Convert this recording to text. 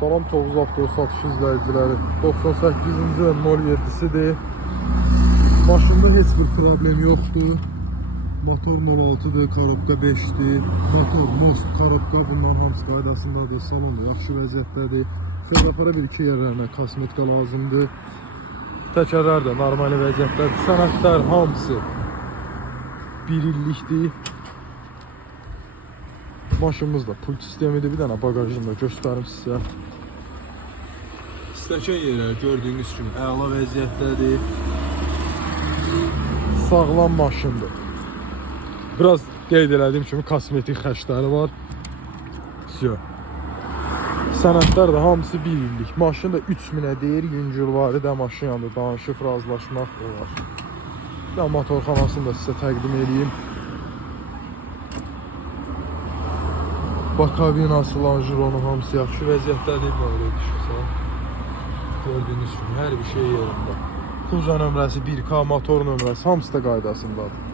Salam Tovuz Avto satış izləyiciləri. 98-ci ilin 07-sidir. Maşında heç bir problem yoxdur. Motor 06'dır, korobka 5'dir. Motor, most, korobka bunların hamısı qaydasındadır. Salon da yaxşı vəziyyətdədir. Xırda-para bir-iki yerlərinə kosmetika lazımdır. Təkərlər də normal vəziyyətdədir. Sənədlər hamısı 1 illikdir. Maşınımız da pult sistemidir. Bir dənə bagajını da göstərim sizə. Stəkan yerləri gördüyünüz kimi əla vəziyyətdədir. Sağlam maşındır. Biraz qeyd elədiyim kimi kosmetik xərcləri var. Sənədlər də hamısı 1 illik. Maşın da 3000'ə deyir, yüngülvari də maşın yanında danışıb razılaşmaq olar. Bir də motorxanasını da sizə təqdim edeyim. Bakabinası, lanjironu hamısı yaxşı vəziyyətdədir. Böyle düşürsən. Gördüyünüz kimi hər bir şey yerində. Kuza nömrəsi, 1K motor nömrəsi hamısı da qaydasındadır.